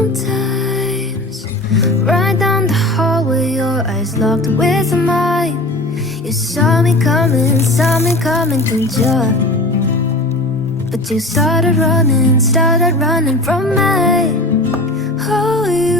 Sometimes, right down the hallway, your eyes locked with mine. You saw me coming, didn't you? But you started running from me. Oh, you